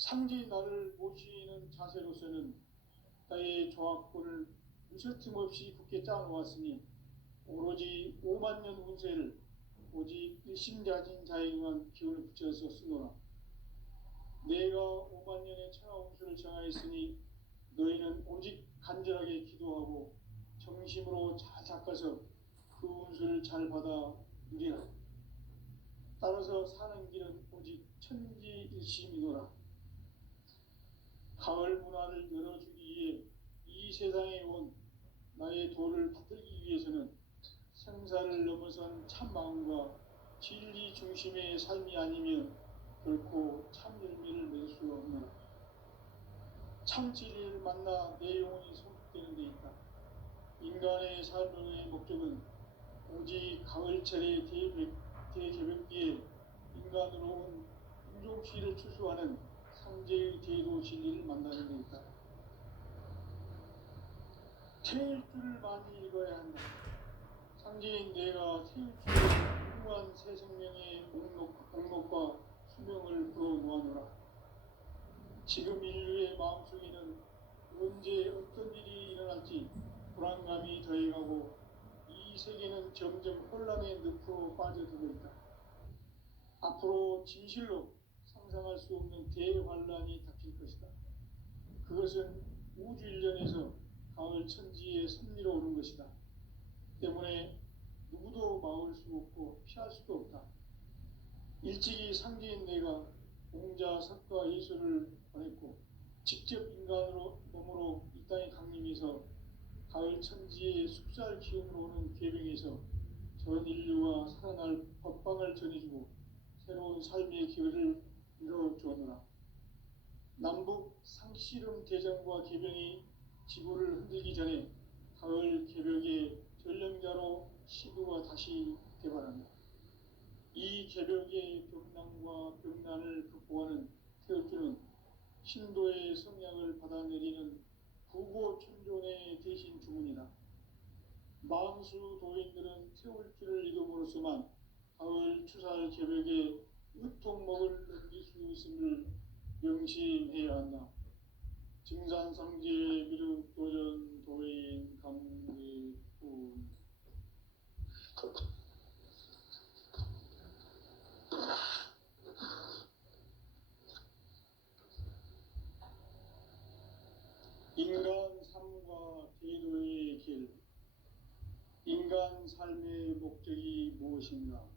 상지 나를 모시는 자세로서는 나의 조합권을 무셔틈 없이 굳게 짜놓았으니 오로지 5만 년 운세를 오직 일심자진 자에게만 기운을 붙여서 쓰노라. 내가 5만 년의 천하 운수를 정하였으니 너희는 오직 간절하게 기도하고 정심으로 잘 닦아서 그 운수를 잘 받아 누리라. 따라서 사는 길은 오직 천지일심이노라. 가을 문화를 열어주기 위해 이 세상에 온 나의 도를 받들기 위해서는 생사를 넘어선 참마음과 진리 중심의 삶이 아니면 결코 참 열매를 맺을 수 없노라. 참 진리를 만나 내 영혼이 성숙되는 데 있다. 인간의 삶의 목적은 오직 가을철의 대개벽기에 인간으로 온 인종시를 추수하는 상제의 대도 진리를 만나는 데 있다. 태일 줄을 많이 읽어야 한다. 상제인 내가 태일 줄의 무궁한 새 생명의 목록과 수명을 불어놓아노라. 지금 인류의 마음속에는 언제 어떤 일이 일어날지 불안감이 더해가고 이 세계는 점점 혼란의 늪으로 빠져들고 있다. 앞으로 진실로 상상할 수 없는 대환란이 닥칠 것이다. 그것은 우주 일련에서 가을 천지의 섭리로 오는 것이다. 때문에 누구도 막을 수 없고 피할 수도 없다. 일찍이 상제인 내가 공자, 석가, 예수를 보냈고 직접 인간으로 몸으로 이 땅에 강림해서 가을 천지의 숲살 기운으로 오는 계병에서 전 인류가 살아날 법방을 전해주고 새로운 삶의 기회를 이뤄주었노라. 남북 상씨름 대전과 계병이 지구를 흔들기 전에 가을 개벽의 전령자로 시부가 다시 개발한다. 이 개벽의 병난과 병난을 극복하는 태어주는 신도의 성약을 받아내리는 구고천존의 대신 주문이다. 만수 도인들은 태울주를 읽음으로써만 가을 추살 개벽의 의통목을 넘길 수 있음을 명심해야 한다. 증산상제 미륵도전 도인 감회군. 인간 삶과 제도의 길. 인간 삶의 목적이 무엇인가?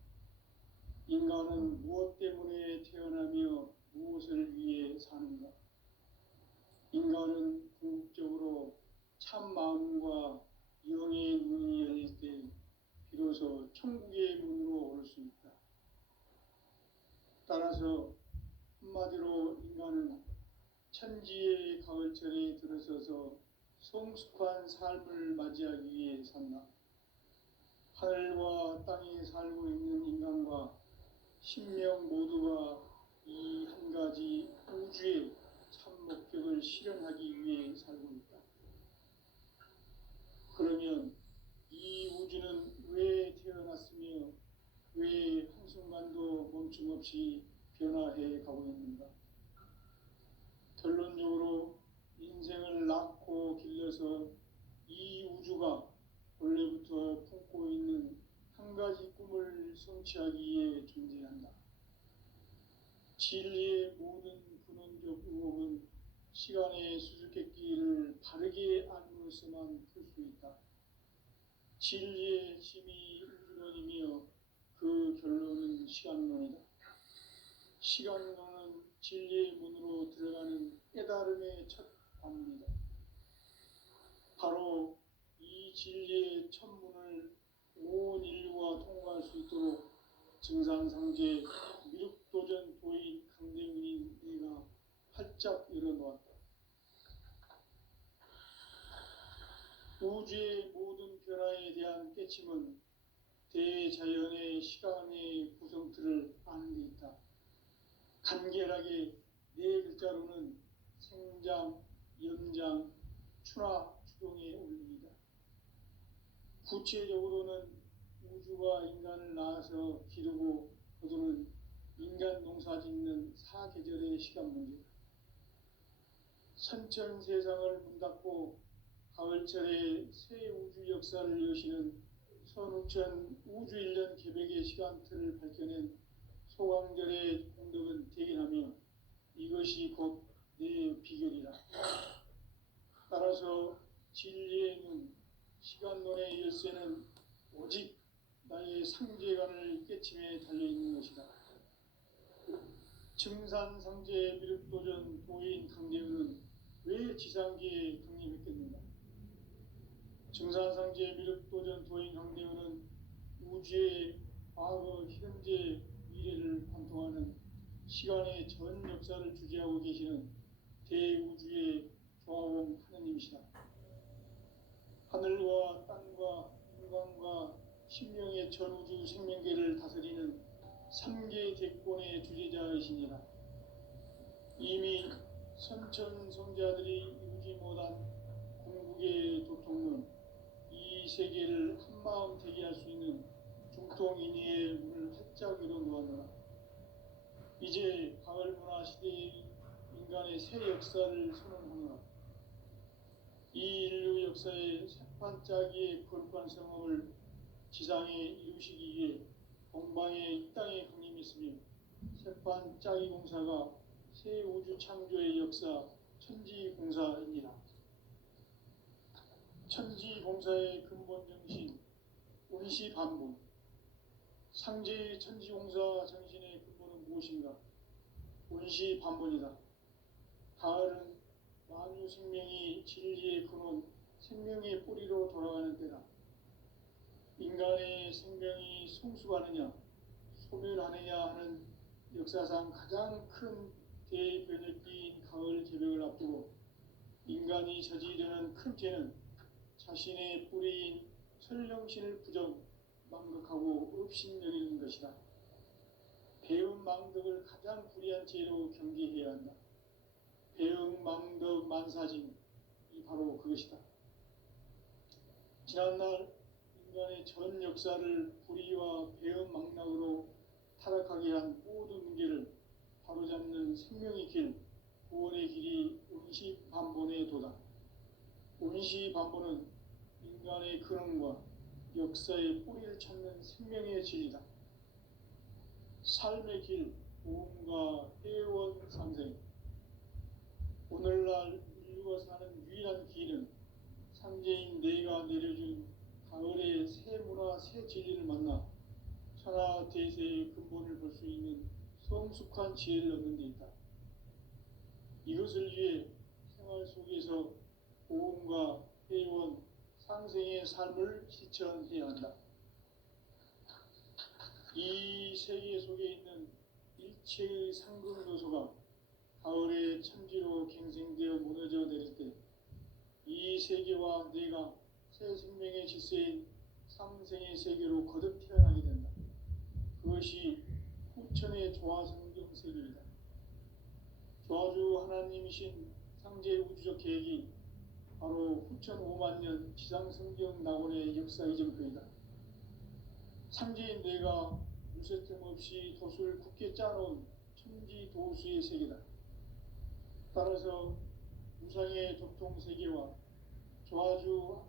인간은 무엇 때문에 태어나며 무엇을 위해 사는가? 인간은 궁극적으로 참 마음과 영의 문이 열릴 때 비로소 천국의 문으로 오를 수 있다. 따라서 한마디로 인간은 천지의 가을철에 들어서서 성숙한 삶을 맞이하기 위해 산다. 하늘과 땅에 살고 있는 인간과 신명 모두가 이 한 가지 우주의 참 목적을 실현하기 위해 살고 있다. 그러면 이 우주는 왜 태어났으며 왜 한순간도 멈춤 없이 변화해 가고 있는가? 결론적으로 인생을 낳고 길러서 이 우주가 원래부터 품고 있는 한 가지 꿈을 성취하기 위해 존재한다. 진리의 모든 근원적 의혹은 시간의 수수께끼를 바르게 알므로서만 풀 수 있다. 진리의 핵심이 우주론이며 그 결론은 시간론이다. 시간론은 진리의 문으로 들어가는 깨달음의 첫 관문이다. 바로 이 진리의 첫 문을 온 인류가 통과할 수 있도록 증산상제 미륵도전 도인 강대문인 네가 활짝 열어놓았다. 우주의 모든 변화에 대한 깨침은 대자연의 시간의 구성틀을 아는 데 있다. 간결하게 네 글자로는 생장, 연장, 추나, 추동의 원리이다. 구체적으로는 우주가 인간을 낳아서 기르고 거두는 인간 농사 짓는 사계절의 시간 문제다. 선천 세상을 문 닫고 가을철에 새 우주 역사를 여시는 선우천 우주일년 개백의 시간틀을 밝혀낸 소강절의 공덕은 대견하며 이것이 곧 내 비결이라. 따라서 진리의 눈, 시간론의 열쇠는 오직 나의 상제관을 깨침에 달려있는 것이다. 증산상제 미륵도전 도인 강대우는 왜 지상계에 강림했겠는가? 증산상제 미륵도전 도인 강대우는 우주의 과거, 현재, 미래를 관통하는 시간의 전 역사를 주재하고 계시는 대우주의 조화원 하느님이시다. 하늘과 땅과 인간과 신명의 전우주 생명계를 다스리는 삼계 대권의 주재자이시니라. 이미 선천 성자들이 이루지 못한 궁극의 도통론, 이 세계를 한마음 되게 할 수 있는 중통인의의 문을 활짝 열어놓았노라. 이제 가을 문화 시대의 인간의 새 역사를 선언하노라. 이 인류 역사의 새판짜기의 거룩한 성업을 지상에 이루시기 위해 동방의 이 땅에 강림했으며 새판짜기 공사가 새 우주 창조의 역사 천지공사입니다. 천지공사의 근본 정신 운시반분. 상제의 천지공사 정신의 근본은 무엇인가? 운시반분이다. 가을은 만유 생명이 진리의 근원, 생명의 뿌리로 돌아가는 때다. 인간의 생명이 성숙하느냐, 소멸하느냐 하는 역사상 가장 큰 대변혁기인 가을 개벽을 앞두고 인간이 저지르는 큰 죄는 자신의 뿌리인 설령신을 부정, 망극하고 업신여기는 것이다. 배움 망덕을 가장 불의한 죄로 경계해야 한다. 배움 망덕 만사징이 바로 그것이다. 지난날 인간의 전 역사를 불의와 배움 망락으로 타락하게 한 모든 문제를 바로잡는 생명의 길, 구원의 길이 운시반본의 도다. 운시반본은 인간의 근원과 역사의 뿌리를 찾는 생명의 진리다. 삶의 길, 보험과 회원 상생. 오늘날 인류가 사는 유일한 길은 상제인 내가 내려준 가을의 새 문화, 새 진리를 만나 천하 대세의 근본을 볼 수 있는 성숙한 지혜를 얻는 데 있다. 이것을 위해 생활 속에서 보험과 회원, 상생의 삶을 실천해야 한다. 이 세계 속에 있는 일체의 상극 요소가 가을의 천지로 갱생되어 무너져 내릴 때 이 세계와 내가 새 생명의 질서인 상생의 세계로 거듭 태어나게 된다. 그것이 후천의 조화성경 세계이다. 조화주 하나님이신 상제 우주적 계획이 바로 후천 5만 년 지상성경 낙원의 역사 이전표이다. 상제인 내가 무쇠틈 없이 돛을 굳게 짜놓은 천지 도수의 세계다. 따라서 무상의 도통 세계와 조화주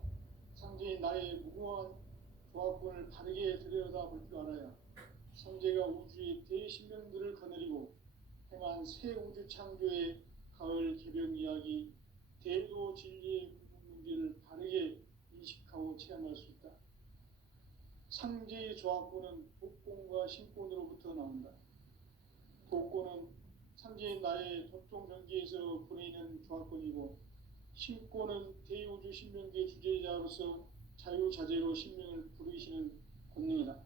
상제인 나의 무궁한 조화권을 바르게 들여다볼 줄 알아야 상제가 우주의 대신명들을 거느리고 행한 새 우주 창조의 가을 개벽 이야기, 대도 진리의 궁극 문제를 바르게 인식하고 체험할 수 있다. 상제의 조화권은 독권과 신권으로부터 나온다. 독권은 상제인 나의 도통 경계에서 보내는 조화권이고, 신권은 대우주 신명계 주제자로서 자유자재로 신명을 부르시는 권능이다.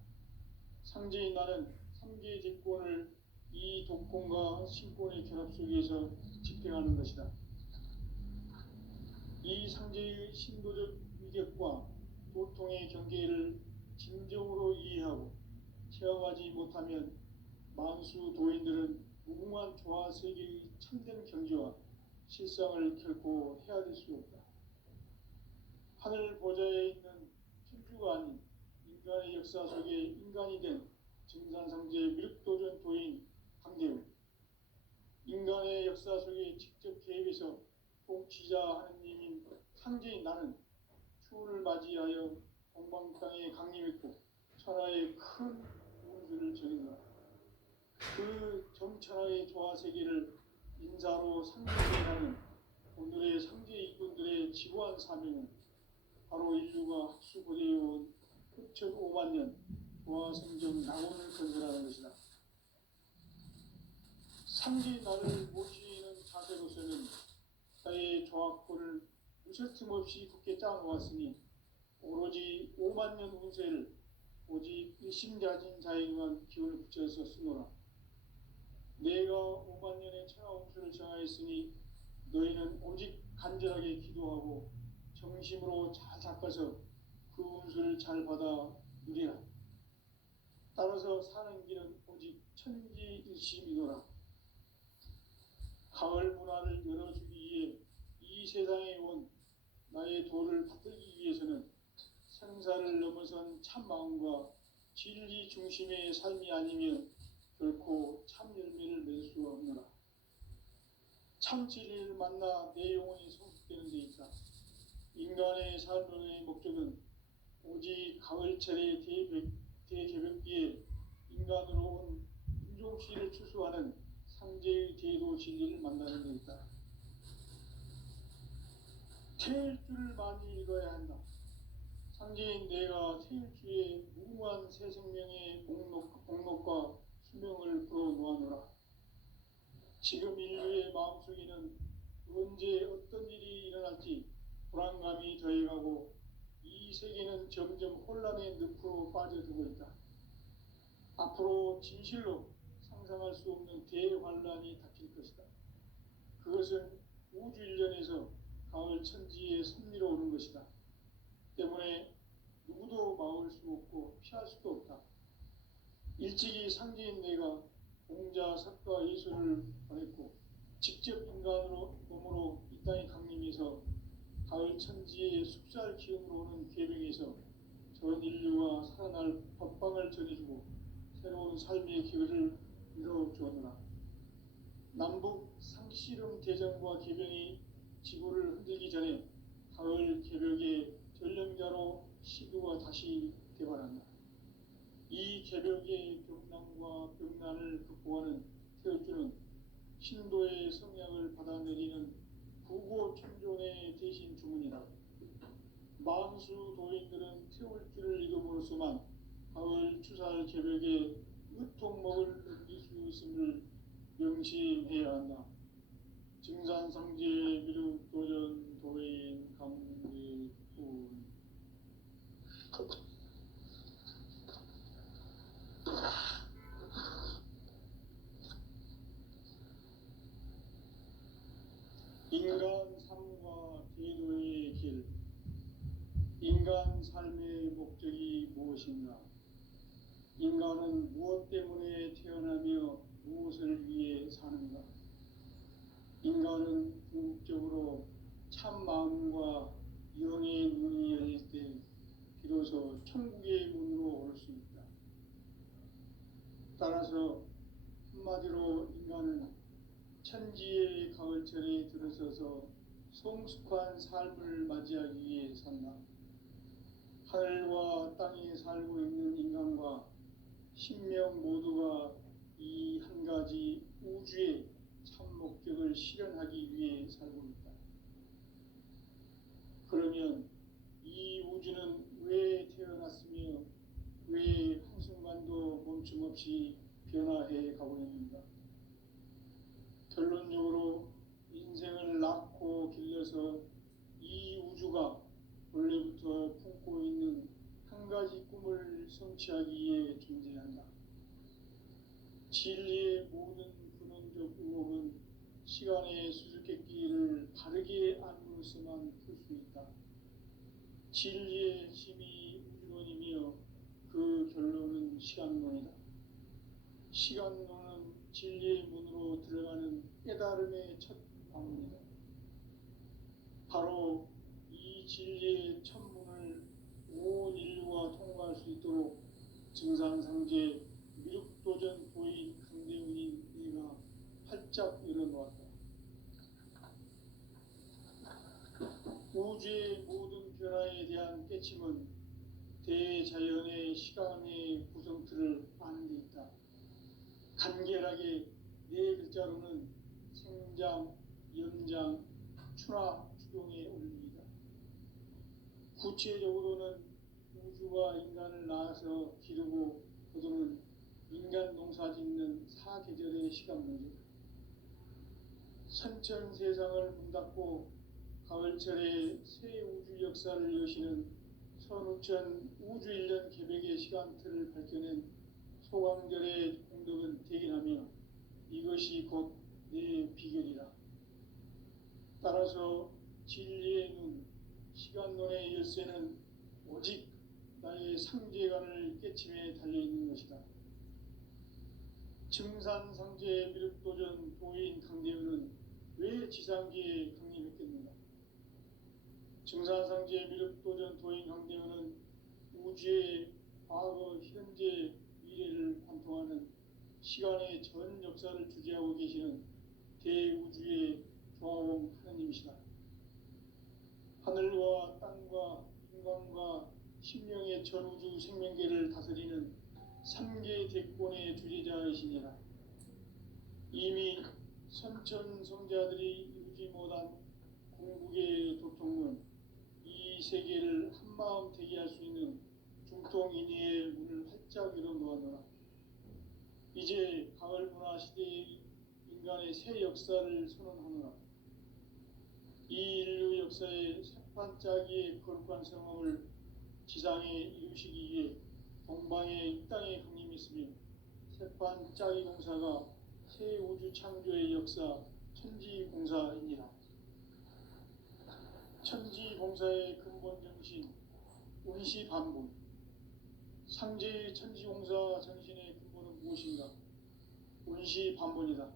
상제인 나는 3개의 대권을 이 독권과 신권의 결합 속에서 집행하는 것이다. 이 상제의 신도적 위격과 도통의 경계를 진정으로 이해하고 체험하지 못하면 만수 도인들은 무궁한 조화 세계의 참된 경지와 실상을 결코 헤아릴 수 없다. 하늘 보좌에 있는 천주가 아닌 인간의 역사 속에 인간이 된 증산상제 미륵도전 도인 강대우. 인간의 역사 속에 직접 개입해서 통치자 하느님인 상제인 나는 추운을 맞이하여 동방 땅에 강림했고 천하의 큰 운수를 전했노라. 그 정천하의 조화 세계를 인사로 상징하는 오늘의 상제 이군들의 지고한 사명은 바로 인류가 학수고대해온 흑천 5만 년 조화성경 낙원을 건설하는 것이다. 상제 나를 모시는 자세로서는 나의 조합권을 무실 틈 없이 굳게 짜놓았으니 오로지 5만 년 운세를 오직 일심가진 자에게만 기운을 붙여서 쓰노라. 내가 5만 년의 천하 운수를 정하였으니 너희는 오직 간절하게 기도하고 정심으로 잘 닦아서 그 운수를 잘 받아 누리라. 따라서 사는 길은 오직 천지일심이노라. 가을 문화를 열어주기 위해 이 세상에 온 나의 도를 받들기 위해서는 생사를 넘어선 참 마음과 진리 중심의 삶이 아니면 결코 참 열매를 맺을 수 없노라. 참 진리를 만나 내 영혼이 성숙되는 데 있다. 인간의 삶의 목적은 오직 가을철의 대개벽기에 인간으로 온 인종씨를 추수하는 상제의 대도 진리를 만나는 데 있다. 태일주를 많이 읽어야 한다. 상제인 내가 태일주의 무궁한 새 생명의 목록과 수명을 풀어놓아노라. 지금 인류의 마음속에는 언제 어떤 일이 일어날지 불안감이 더해가고 이 세계는 점점 혼란의 늪으로 빠져들고 있다. 앞으로 진실로 상상할 수 없는 대환란이 닥칠 것이다. 그것은 우주 일련에서 가을 천지에 섭리로 오는 것이다. 때문에 누구도 막을 수 없고 피할 수도 없다. 일찍이 상제인 내가 공자, 석가, 예수를 보냈고 직접 인간으로 몸으로 이 땅에 강림해서 가을 천지의 숲살 기운으로 오는 계명에서 전 인류와 살아날 법방을 전해주고 새로운 삶의 기회를 이뤄주었노라. 남북 상씨름 대전과 개병이 지구를 흔들기 전에 가을 개벽의 전령자로 시도가 다시 개발한다. 이 개벽의 병난과 병난을 극복하는 태어주는 신도의 성약을 받아내리는 구고천존의 대신 주문이다. 만수 도인들은 태울주를 읽음으로써만 가을 추살 개벽에 의통목을 넘길 수 있음을 명심해야 한다. 증산상제 미륵도전 도인 감대군 인간 삶과 제도의 길. 인간 삶의 목적이 무엇인가? 인간은 무엇 때문에 태어나며 무엇을 위해 사는가? 인간은 궁극적으로 참 마음과 영의 눈이 열릴 때 비로소 천국의 문으로 올 수 있다. 따라서 한마디로 인간은 천지의 가을철에 들어서서 성숙한 삶을 맞이하기 위해 산다. 하늘과 땅에 살고 있는 인간과 신명 모두가 이 한 가지 우주의 참 목적을 실현하기 위해 살고 있다. 그러면 이 우주는 왜 태어났으며 왜 한순간도 멈춤 없이 변화해 가고 있는가? 결론적으로 인생을 낳고 길러서 이 우주가 원래부터 품고 있는 한 가지 꿈을 성취하기 위해 존재한다. 진리의 모든 근원적 의혹은 시간의 수수께끼를 바르게 안으로서만 풀 수 있다. 진리의 핵심이 우주론이며 그 결론은 시간론이다. 시간론은 진리의 문으로 들어가는 깨달음의 첫 방문이다. 바로 이 진리의 첫 문을 온 인류가 통과할 수 있도록 증산상제 미륵도전 도인 강대훈인 내가 활짝 열어놓았다. 깨침은 대자연의 시간의 구성틀을 아는 데 있다. 간결하게 네 글자로는 생장, 연장, 추나 추동에 올립니다. 구체적으로는 우주가 인간을 낳아서 기르고 거두는 인간 농사 짓는 사계절의 시간문제. 선천 세상을 문닫고 가을철에 새 우주 역사를 여시는 선우천 우주일년 개백의 시간틀을 밝혀낸 소강절의 공덕은 대견하며 이것이 곧 내 비결이라. 따라서 진리의 눈, 시간론의 열쇠는 오직 나의 상제관을 깨침에 달려있는 것이다. 증산상제 미륵도전 도인 강대우는 왜 지상기에 강림했겠는가? 증산상제 미륵도전 도인 강대우는 우주의 과거, 현재, 미래를 관통하는 시간의 전 역사를 주재하고 계시는 대우주의 조화원 하느님이시다. 하늘과 땅과 인간과 신명의 전우주 생명계를 다스리는 삼계 대권의 주재자이시니라. 이미 선천성자들이 이루지 못한 공국의 도통은 이 세계를 한마음 되게 할 수 있는 중통인의의 문을 활짝 열어 놓았노라. 이제 가을 문화 시대의 인간의 새 역사를 선언하노라. 이 인류 역사의 새판짜기의 거룩한 성함을 지상에 이루시기 위해 동방의 이 땅에 강림했으며 새판짜기 공사가 새 우주 창조의 역사 천지공사입니다. 천지공사의 근본 정신 운시반본. 상제의 천지공사 정신의 근본은 무엇인가? 운시반본이다.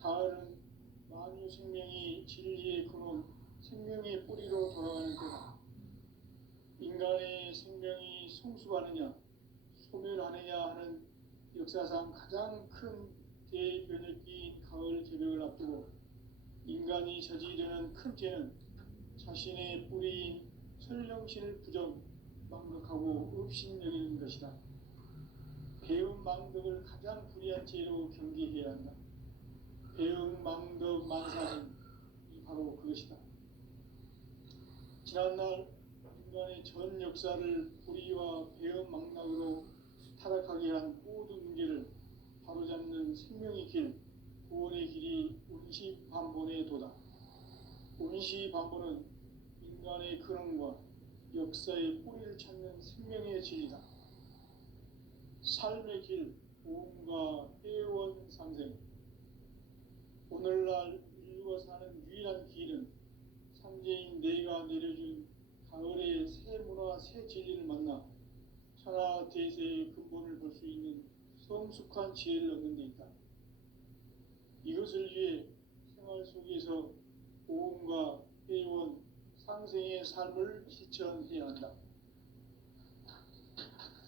가을은 만유 생명이 진리의 근원, 생명의 뿌리로 돌아가는 때다. 인간의 생명이 성숙하느냐, 소멸하느냐 하는 역사상 가장 큰 대변혁기인 가을 개벽을 앞두고 인간이 저지르는 큰 죄는 자신의 뿌리인 설령신을 부정, 망덕하고 업신여기는 것이다. 배운 망덕을 가장 불의한 죄로 경계해야 한다. 배운 망덕 만사는 바로 그것이다. 지난날 인간의 전 역사를 불의와 배은 망락으로 타락하게 한 모든 문제를 바로잡는 생명의 길, 구원의 길이 운시반본의 도다. 운시반본은 인간의 근원과 역사의 뿌리를 찾는 생명의 진리다. 삶의 길, 보험과 회원 상생. 오늘날 인류가 사는 유일한 길은 상제인 내가 내려준 가을의 새 문화, 새 진리를 만나 천하 대세의 근본을 볼 수 있는 성숙한 지혜를 얻는 데 있다. 이것을 위해 생활 속에서 보험과 회원, 상생의 삶을 실천해야 한다.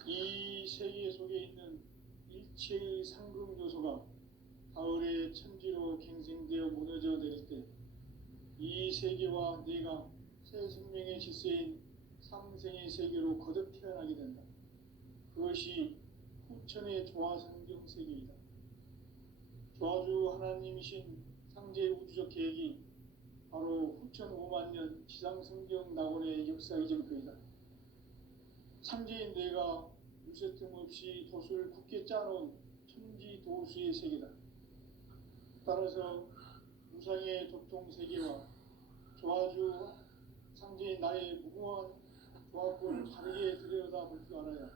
이 세계 속에 있는 일체의 상금 요소가 가을의 천지로 갱생되어 무너져 내릴 때 이 세계와 내가 새 생명의 질서인 상생의 세계로 거듭 태어나게 된다. 그것이 후천의 조화성경 세계이다. 조화주 하나님이신 상제 우주적 계획이 바로 후천 5만년 지상성경 낙원의 역사 이전표이다. 상제인 내가 유세 틈 없이 돛을 굳게 짜놓은 천지도수의 세계다. 따라서 무상의 도통 세계와 조화주 상제인 나의 무궁한 조화권을 다르게 들여다볼 줄 알아야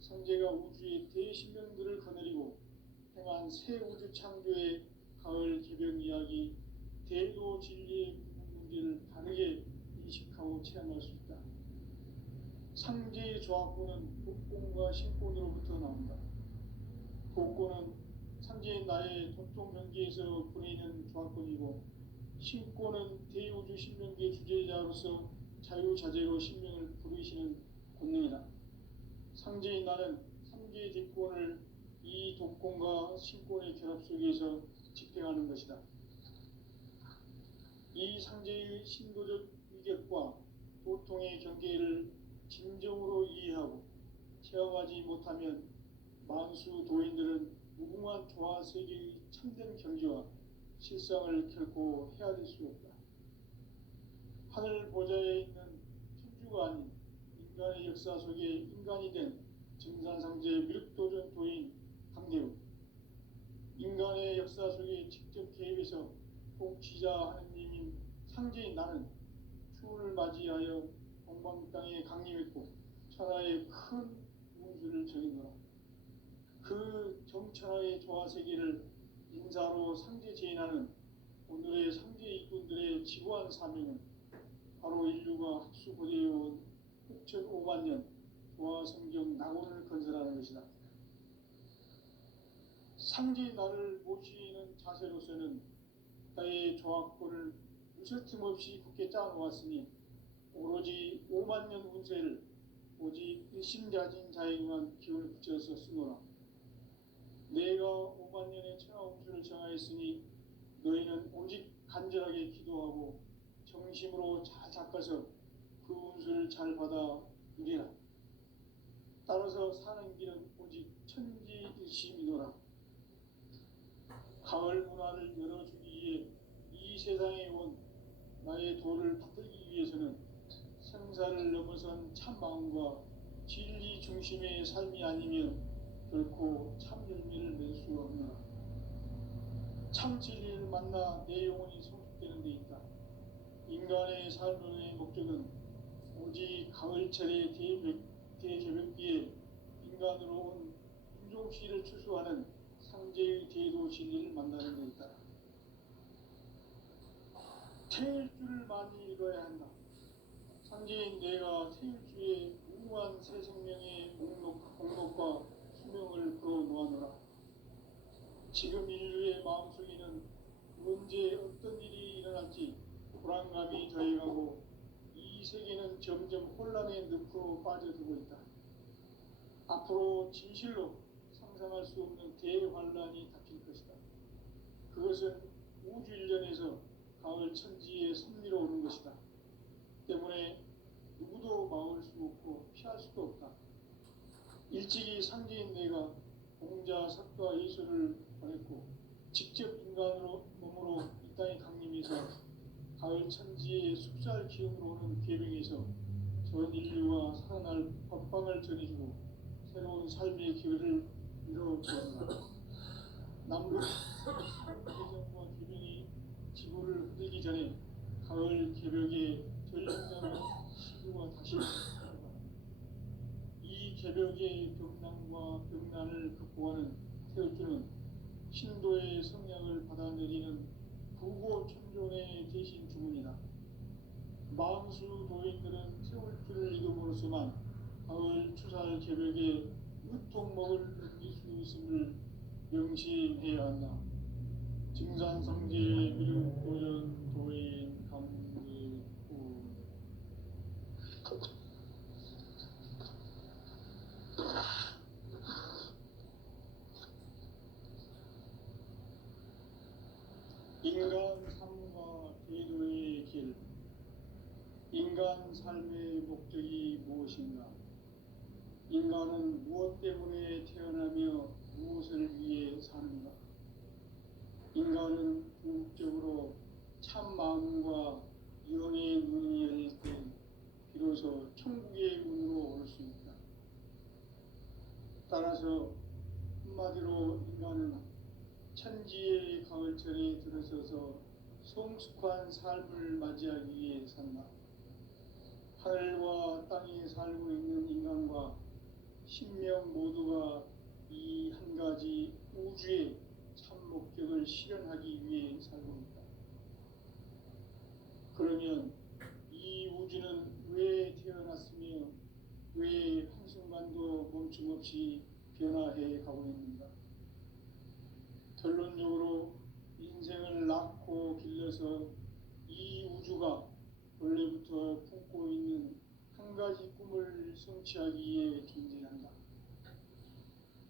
상제가 우주의 대신명들을 거느리고 행한 새 우주 창조의 가을 개벽 이야기, 대도 진리의 문제를 다르게 인식하고 체험할 수 있다. 상제의 조화권은 독권과 신권으로부터 나온다. 독권은 상제인 나의 도통 경계에서 보내는 조화권이고, 신권은 대우주 신명계 주제자로서 자유자재로 신명을 부르시는 권능이다. 상제인 나는 상제의 뒷권을 이 독권과 신권의 결합 속에서 집행하는 것이다. 이 상제의 신도적 위격과 고통의 경계를 진정으로 이해하고 체험하지 못하면 만수 도인들은 무궁한 조화 세계의 참된 경지와 실상을 결코 헤아릴 수 없다. 하늘 보좌에 있는 천주가 아닌 인간의 역사 속에 인간이 된 증산상제 미륵도전 도인 강대우, 인간의 역사 속에 직접 개입해서 통치자 하느님인 상제인 나는 추운을 맞이하여 동방 땅에 강림했고 천하의 큰 운수를 정해노라. 그 정천하의 조화세계를 인사로 상제 제인하는 오늘의 상제 일꾼들의 지구한 사명은 바로 인류가 학수고대해온 6,500만 년 조화성경 낙원을 건설하는 것이다. 상제인 나를 모시는 자세로서는 나의 조화권을 무설틈 없이 굳게 짜놓았으니 오로지 5만 년 운세를 오직 일심가진 자에게만 기운을 붙여서 쓰노라. 내가 5만 년의 천하 운수를 정하였으니 너희는 오직 간절하게 기도하고 정심으로 잘 닦아서 그 운수를 잘 받아 누리라. 따라서 사는 길은 오직 천지일심이노라. 가을 문화를 열어주기 위해 이 세상에 온 나의 도를 받들기 위해서는 생사를 넘어선 참 마음과 진리 중심의 삶이 아니면 결코 참 열매를 맺을 수가 없노라. 참 진리를 만나 내 영혼이 성숙되는 데 있다. 인간의 삶의 목적은 오직 가을철의 대개벽기에 인간으로 온 인종씨를 추수하는 상제의 대도 진리를 만나는 데 있다. 태일주를 많이 읽어야 한다. 상제인 내가 태일주의 무한 새 생명의 목록과 수명을 풀어 놓아노라. 지금 인류의 마음속에는 언제 어떤 일이 일어날지 불안감이 더해가고 이 세계는 점점 혼란의 늪으로 빠져들고 있다. 앞으로 진실로 상상할 수 없는 대환란이 닥칠 것이다. 그것은 우주 일련에서 가을 천지의 섭리로 오는 것이다. 때문에 누구도 막을 수 없고 피할 수도 없다. 일찍이 상제인 내가 공자, 석가, 예수를 보냈고 직접 인간으로 몸으로 이 땅에 강림해서 가을 천지의 숲살 기운으로 오는 계명에서 전 인류와 살아날 법방을 전해주고 새로운 삶의 기회를 이뤄보았다. 남북 개정과 개명이 지구를 흔들기 전에 가을 개벽의 전력량을 시구가 다시 이 개벽의 병난과 병난을 극복하는 태울주는 신도의 성량을 받아내리는 부고천존의 대신 주문이다. 망수 도인들은 태울주를 이름으로서만 가을 추살 개벽에 으통먹을 넘길 수 있음을 명심해야 한다. 증산성제 미륵도전 도인 강대우. 인간 삶과 대도의 길. 인간 삶의 목적이 무엇인가? 인간은 무엇 때문에 태어나며 무엇을 위해 사는가? 인간은 궁극적으로 참 마음과 영의 눈이 열릴 때 비로소 천국의 문으로 올 수 있다. 따라서 한마디로 인간은 천지의 가을철에 들어서서 성숙한 삶을 맞이하기 위해 산다. 하늘과 땅에 살고 있는 인간과 신명 모두가 이 한 가지 우주의 참 목적을 실현하기 위해 살고 있다. 그러면 이 우주는 왜 태어났으며 왜 한순간도 멈춤없이 변화해 가고 있는가? 결론적으로 인생을 낳고 길러서 이 우주가 원래부터 품고 있는 한 가지 꿈을 성취하기 위해 존재한다.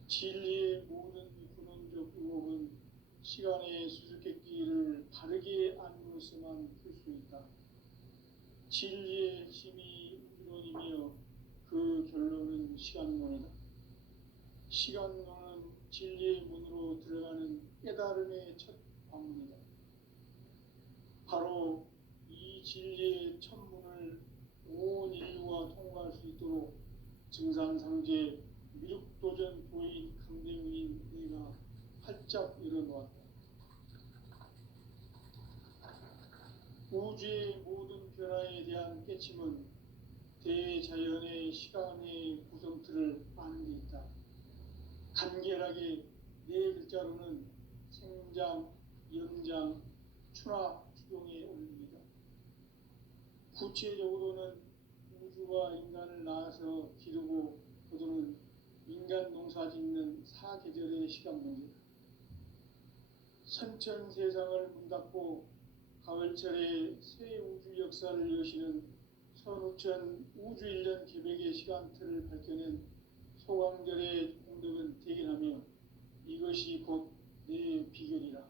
진리의 모든 근원적 의혹은 시간의 수수께끼를 바르게 안으로서만 풀 수 있다. 진리의 핵심이 우주론이며 그 결론은 시간론이다. 시간론은 진리의 문으로 들어가는 깨달음의 첫 방문이다. 바로 이 진리의 첫 문을 온 인류가 통과할 수 있도록 증산상제 미륵도전 도인 강대문인 내가 활짝 열어놓았다. 우주의 모든 변화에 대한 깨침은 대자연의 시간의 구성틀을 아는 데 있다. 간결하게 네 글자로는 생장, 연장, 추나 추동에 올립니다. 구체적으로는 우주가 인간을 낳아서 기르고 거두는 인간 농사 짓는 사계절의 시간 문제, 선천 세상을 문 닫고 가을철에 새 우주 역사를 여시는 선우천 우주 1년 계획의 시간틀을 밝혀낸 소강절의 공덕은 대견하며 이것이 곧 내 비결이라.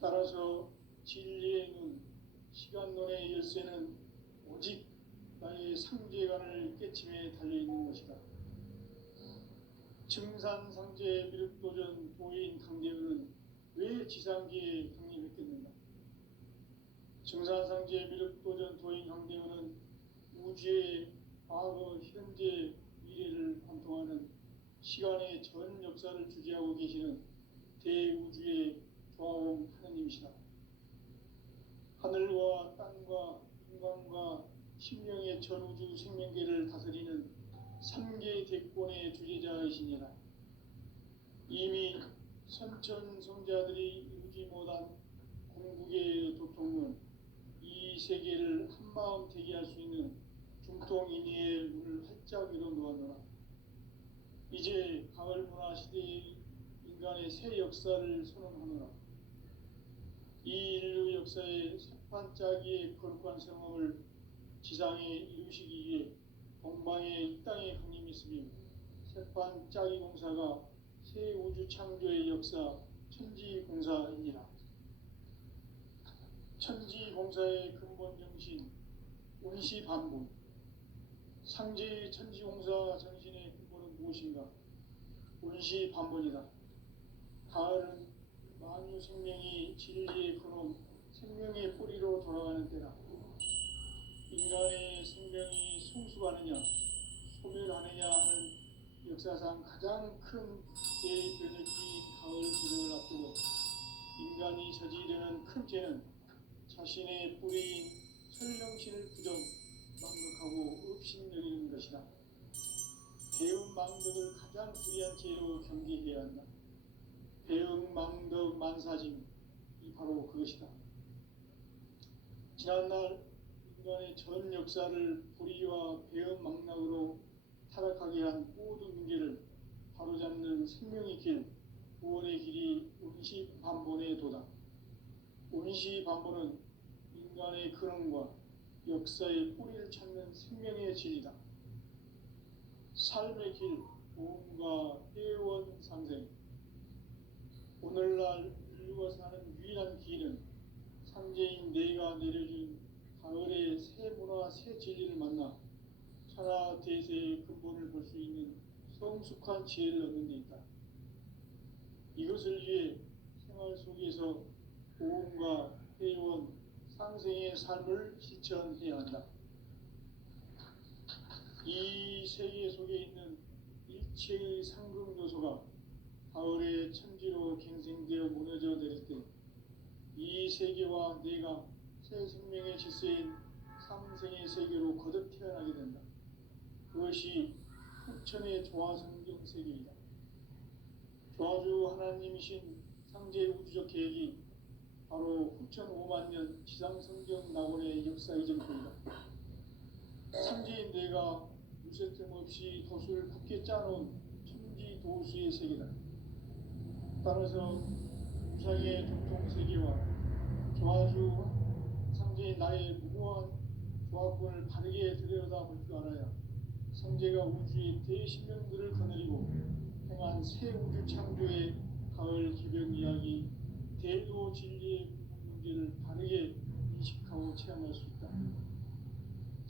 따라서 진리의 눈, 시간론의 열쇠는 오직 나의 상제관을 깨침에 달려있는 것이다. 증산상제 미륵도전 도인 강대문은 왜 지상계에 강림했겠는가? 증산상제 미륵도전 도인 강대문은 우주의 과거, 현재, 미래를 관통하는 시간의 전 역사를 주재하고 계시는 대우주의 조화원 하느님이시다. 하늘과 땅과 인간과 신명의 전우주 생명계를 다스리는 3개 대권의 주재자이시니라. 이미 선천성자들이 이루지 못한 궁극의 도통은 이 세계를 한마음 되게 할 수 있는 중통인의의 문을 활짝 열어놓았노라. 이제 가을 문화 시대의 인간의 새 역사를 선언하노라. 이 인류 역사의 새판짜기의 거룩한 성험을 지상에 이루시기 위해 동방의 이 땅에 강림했으며 새판짜기 공사가 새 우주 창조의 역사 천지공사입니다. 천지공사의 근본 정신 운시반복. 상제의 천지공사 정신의 근본은 무엇인가? 운시반복이다. 가을은 만유 생명이 진리의 근원, 생명의 뿌리로 돌아가는 때다. 인간의 생명이 성숙하느냐, 소멸하느냐 하는 역사상 가장 큰 대변혁기인 가을 기름을 앞두고 인간이 저지르는 큰 죄는 자신의 뿌리인 설령신을 부정, 망극하고 업신여기는 것이다. 배움 망덕을 가장 불의한 죄로 경계해야 한다. 배움 망덕 만사짐이 바로 그것이다. 지난날 인간의 전 역사를 불의와 배움 망락으로 타락하게 한 모든 문제를 바로잡는 생명의 길, 구원의 길이 운시반본의 도다. 운시반본은 인간의 근원과 역사의 뿌리를 찾는 생명의 진리다. 삶의 길, 보험과 회원 상생. 오늘날 인류가 사는 유일한 길은 상제인 내가 내려준 가을의 새 문화, 새 진리를 만나 천하 대세의 근본을 볼 수 있는 성숙한 지혜를 얻는 데 있다. 이것을 위해 생활 속에서 보험과 회원, 상생의 삶을 실천해야 한다. 이 세계 속에 있는 일체의 상극 요소가 가을의 천지로 갱생되어 무너져 내릴 때 이 세계와 내가 새 생명의 질서인 상생의 세계로 거듭 태어나게 된다. 그것이 후천의 조화성경 세계이다. 조화주 하나님이신 상제 우주적 계획이 바로 후천 5만 년 지상성경 낙원의 역사 이전표이다. 상제인 내가 무쇠틈 없이 도수를 굳게 짜놓은 천지 도수의 세계다. 따라서 우상의 중통 세계와 조화주 상제인 나의 무고한 조화권을 바르게 들여다볼 줄 알아야 상제가 우주의 대신명들을 거느리고 행한 새 우주 창조의 가을 기병 이야기, 대도 진리의 문제를 바르게 인식하고 체험할 수 있다.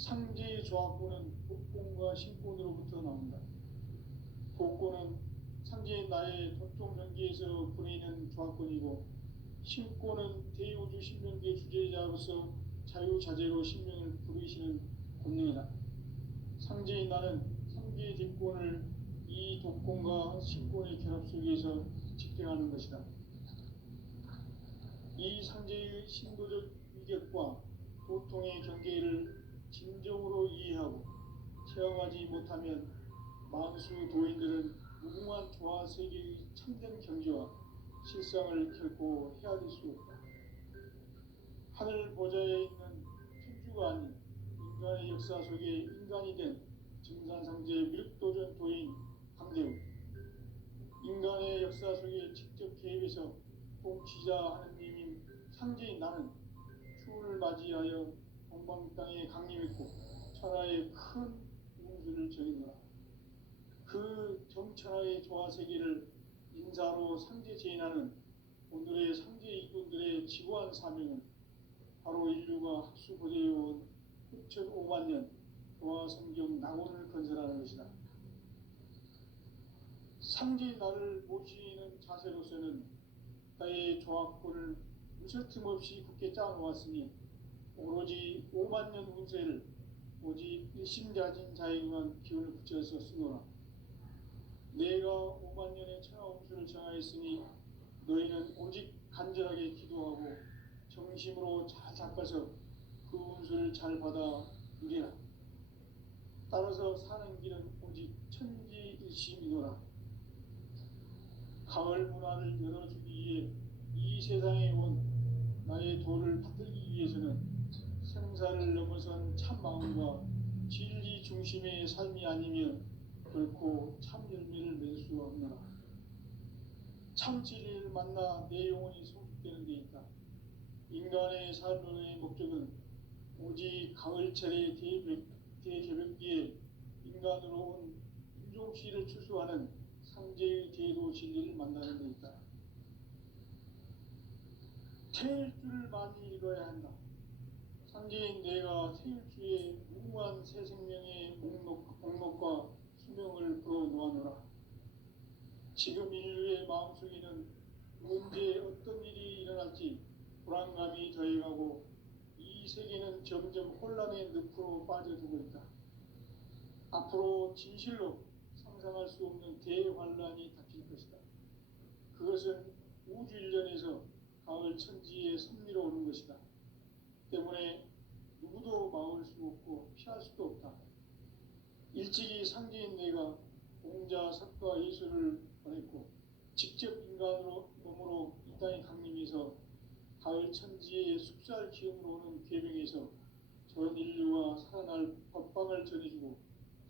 상제의 조합구는 복권과 신권으로부터 나온다. 복권은 상제의 나의 도통 경계에서 보내는 조합권이고, 신권은 대우주 신명기의 주제자로서 자유자재로 신명을 부르시는 권능이다. 상제의 나는 상제의 뒷권을 이 독권과 신권의 결합 속에서 집행하는 것이다. 이 상제의 신도적 위격과 도통의 경계를 진정으로 이해하고 체험하지 못하면 만수 도인들은 무궁한 조화 세계의 참된 경지와 실상을 결코 헤아릴 수 없다. 하늘 보좌에 있는 천주가 아닌 인간의 역사 속에 인간이 된 증산상제 미륵도전 도인 강대우, 인간의 역사 속에 직접 개입해서 통치자 하느님인 상제인 나는 추운을 맞이하여 동방 땅에 강림했고 천하의 큰 운수를 정했노라. 그 정천하의 조화 세계를 인사로 상제 제인하는 오늘의 상제 이군들의 지고한 사명은 바로 인류가 학수고대해온 6,500만 년 조화 성경 낙원을 건설하는 것이다. 상제의 나를 모시는 자세로서는 나의 조합권을 무슨 틈없이 굳게 짜놓았으니 오로지 5만 년 운세를 오직 일심자진 자에게만 기운을 붙여서 쓰노라. 내가 5만 년의 천하 운수를 정하였으니 너희는 오직 간절하게 기도하고 정심으로 잘 잡아서 그 운수를 잘 받아 누리라. 따라서 사는 길은 오직 천지일심이노라. 가을 문화를 열어주기 위해 이 세상에 온 나의 도를 받들기 위해서는 생사를 넘어선 참 마음과 진리 중심의 삶이 아니면 결코 참 열매를 맺을 수가 없노라. 참 진리를 만나 내 영혼이 성숙되는 데 있다. 인간의 삶의 목적은 오직 가을철의 대개벽기에 인간으로 온 인종씨를 추수하는 상제의 대도 진리를 만나는 데 있다. 태일 줄을 많이 읽어야 한다. 상제인 내가 태일주의 무궁한 새 생명의 목록과 수명을 불어놓아노라. 지금 인류의 마음속에는 언제 어떤 일이 일어날지 불안감이 더해가고 이 세계는 점점 혼란의 늪으로 빠져들고 있다. 앞으로 진실로 상상할 수 없는 대환란이 닥칠 것이다. 그것은 우주 일련에서 가을 천지의 섭리로 오는 것이다. 때문에 누구도 막을 수 없고 피할 수도 없다. 일찍이 상제인 내가 공자, 석가, 예수를 보냈고 직접 인간으로 몸으로 이 땅에 강림해서 가을 천지의 숲살 기운으로 오는 계명에서 전 인류와 살아날 법방을 전해주고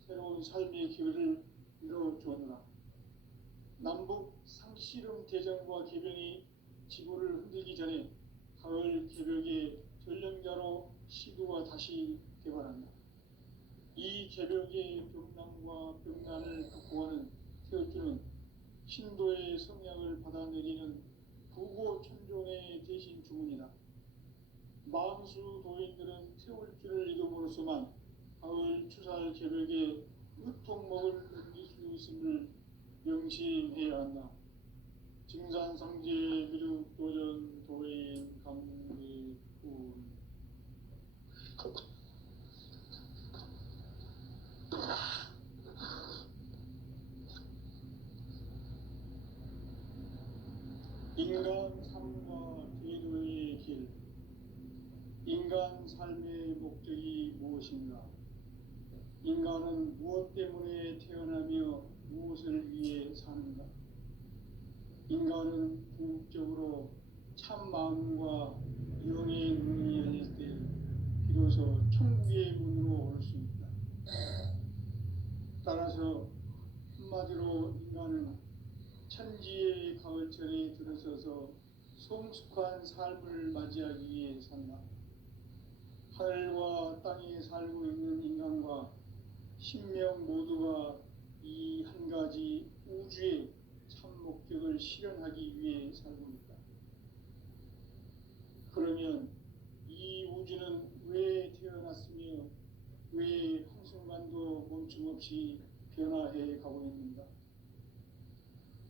새로운 삶의 기회를 이뤄주었노라. 남북 상씨름 대전과 개변이 지구를 흔들기 전에 가을 개벽의 전령자로 시도가 다시 개발한다. 이 개벽의 병남과 병난을 극복하는 태울주는 신도의 성향을 받아내리는 부고천종의 대신 주문이다. 만수 도인들은 태울주를 이름으로서만 가을 추살 개벽의 으통목을 넘길 수 있음을 명심해야 한다. 증산상제 미륵도전 도인 강대훈. 인간 삶과 제도의 길. 인간 삶의 목적이 무엇인가? 인간은 무엇 때문에 태어나며 무엇을 위해 사는가? 인간은 궁극적으로 참 마음과 영의 눈이 열릴 때 비로소 천국의 문으로 올 수 있다. 따라서 한마디로 인간은 천지의 가을철에 들어서서 성숙한 삶을 맞이하기 위해 산다. 하늘과 땅에 살고 있는 인간과 신명 모두가 이 한 가지 우주의 참 목적을 실현하기 위해 살고 있다. 그러면 이 우주는 왜 태어났으며 왜 한순간도 멈춤 없이 변화해 가고 있는가?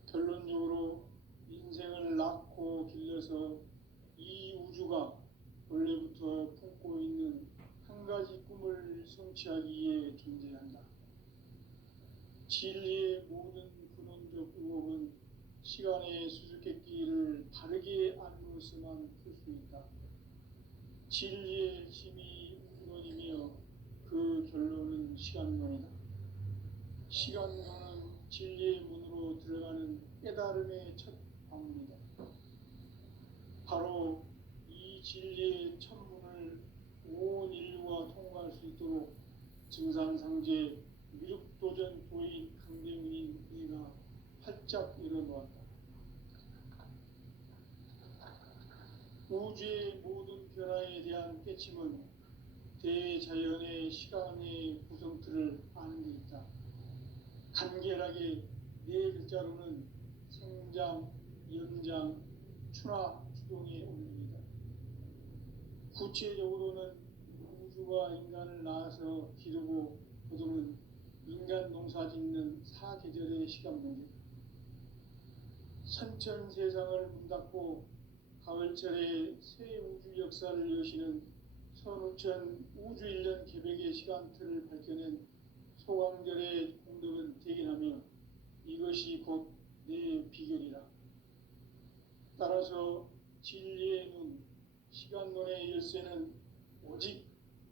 결론적으로 인생을 낳고 길러서 이 우주가 원래부터 품고 있는 한 가지 꿈을 성취하기 위해 존재한다. 진리의 모든 근원적 의혹은 시간의 수수께끼를 바르게 알므로서만 풀 수 있다. 진리의 핵심이 우주론이며 그 결론은 시간론이다. 시간론은 진리의 문으로 들어가는 깨달음의 첫 방문이다. 바로 이 진리의 천문을 온 인류가 통과할 수 있도록 증산상제 미륵도전 도인 강대문인 네가 활짝 일어놓았다. 우주의 모든 변화에 대한 깨침은 대자연의 시간의 구성틀을 아는 데 있다. 간결하게 네 글자로는 생장, 연장, 추나 추동의 원리이다. 구체적으로는 우주가 인간을 낳아서 기르고 거두는 인간 농사 짓는 사계절의 시간 문제, 선천 세상을 문 닫고 가을철에 새 우주 역사를 여시는 선우천 우주 1년 개백의 시간틀을 밝혀낸 소강절의 공덕은 대견하며 이것이 곧 내 비결이라. 따라서 진리의 눈, 시간론의 열쇠는 오직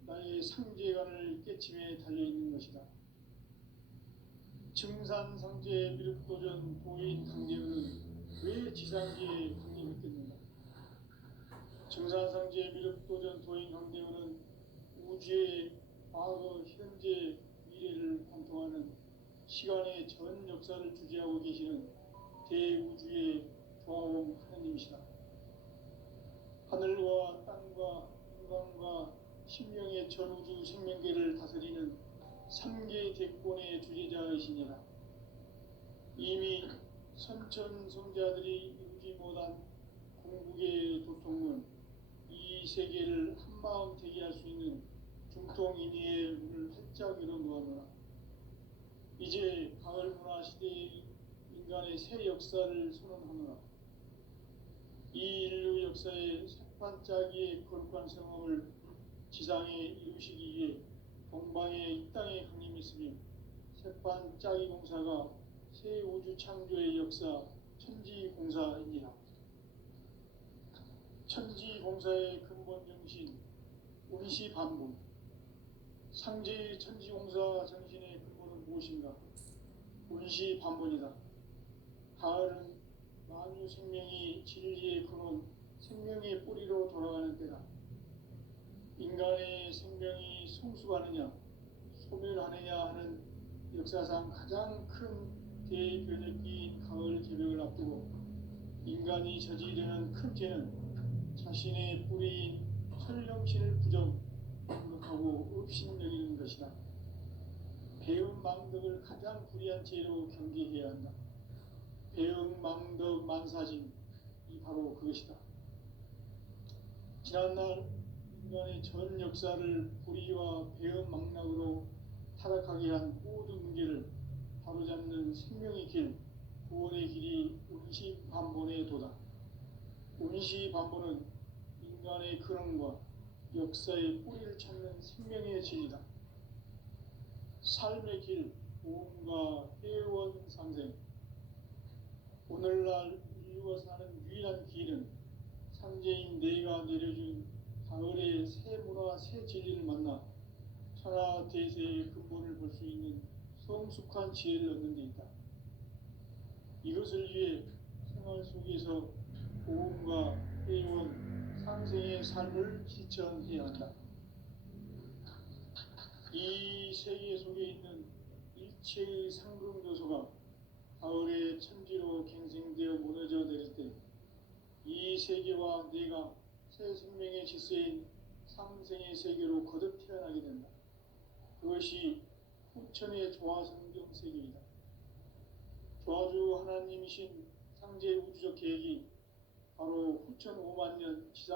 나의 상제관을 깨침에 달려있는 것이다. 증산상제 미륵도전 도인 강대은은 왜 지상계에 강림했겠는가? 증산상제 미륵도전 도인 강대은은 우주의 과거, 현재, 미래를 관통하는 시간의 전 역사를 주재하고 계시는 대우주의 조화원 하나님이시다. 하늘과 땅과 인간과 신명의 전우주 생명계를 다스리는 3개 대권의 주재자이시니라. 이미 선천성자들이 이루지 못한 궁극의 도통은 이 세계를 한마음 되게 할 수 있는 중통인의의 문을 활짝 열어놓았노라. 이제 가을 문화 시대의 인간의 새 역사를 선언하노라. 이 인류 역사의 새반짝이의 거룩한 성험을 지상에 이루시기 위해 동방의 이 땅에 강림했으며 새반짝이 공사가 새 우주 창조의 역사 천지공사입니다. 천지공사의 근본 정신 운시반본, 상제의 천지공사 정신의 근본은 무엇인가? 운시반본이다. 가을은 만유 생명이 진리의 근원, 생명의 뿌리로 돌아가는 때다. 인간의 생명이 성숙하느냐, 소멸하느냐 하는 역사상 가장 큰 대변혁기인 가을 개벽을 앞두고 인간이 저지르는 큰 죄는 자신의 뿌리인 철령신을 부정하고 업신여기는 것이다. 배은 망덕을 가장 불의한 죄로 경계해야 한다. 배은 망덕 만사진, 이 바로 그것이다. 지난날 인간의 전 역사를 불의와 배은 망락으로 타락하게 한 모든 문제를 바로잡는 생명의 길, 구원의 길이 운시반본의 도다. 운시반본은 인간의 근원과 역사의 뿌리를 찾는 생명의 진리다. 삶의 길, 보험과 회원 상생. 오늘날 인류가 사는 유일한 길은 상제인 내가 내려준 가을의 새 문화, 새 진리를 만나 천하 대세의 근본을 볼 수 있는 성숙한 지혜를 얻는 데 있다. 이것을 위해 생활 속에서 보험과 회원, 상생의 삶을 실천해야 한다. 이 세계 속에 있는 일체의 상금 요소가 가을의 천지로 갱생되어 무너져 내릴 때 이 세계와 내가 새 생명의 질서인 상생의 세계로 거듭 태어나게 된다. 그것이 후천의 조화성경 세계이다. 조화주 하나님이신 상제 우주적 계획이 바로 후천 5만 년 지상